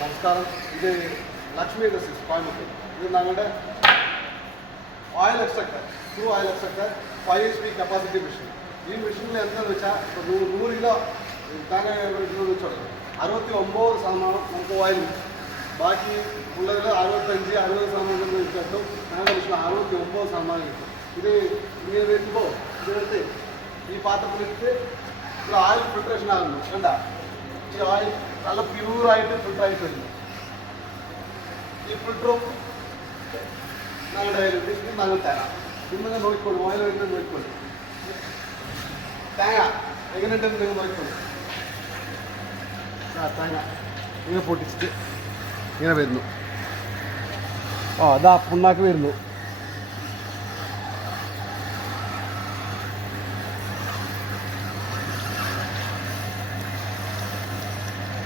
നമസ്കാരം. ഇത് ലക്ഷ്മി ഇൻഡസ്ട്രീസ് കോയമ്പത്തൂർ. ഇത് ഞങ്ങളുടെ oil extractor, true oil extractor 5 HP capacity machine. ഈ മെഷീനിൽ എന്താണെന്ന് വെച്ചാൽ ഇപ്പോൾ 100 കിലോ താങ്ങ വെച്ചോളൂ 69% നമുക്ക് ഓയിൽ കിട്ടും. ബാക്കി ഉള്ളതിൽ 65-60% കിട്ടും. ഞങ്ങളുടെ മെഷീൻ 69% കിട്ടും. ഇത് ഇങ്ങനെ വരുമ്പോൾ ഇതെടുത്ത് ഈ പാത്രത്തിലിട്ട് ഇത് ഓയിൽ ഫിൽട്രേഷൻ ആകുന്നു. കണ്ട ഈ ഓയിൽ നല്ല പ്യൂറായിട്ട് ഫിൽട്ടറായിട്ട് വരുന്നു. ഈ ഫിൽട്ടറും ഞങ്ങളുടെ കയ്യിലുണ്ട്. ഇത് ഞങ്ങൾ തരാം. ഇന്നിങ്ങനെ നോക്കിക്കോളൂ, ഓയിൽ വരുന്നത് നോക്കിക്കോളൂ. തേങ്ങ എങ്ങനെയുണ്ടെന്ന് നിങ്ങൾ നോക്കിക്കോളൂ. തേങ്ങ ഇങ്ങനെ പൊട്ടിച്ചിട്ട് ഇങ്ങനെ വരുന്നു. അതാ പുണ്ണാക്ക് വരുന്നു.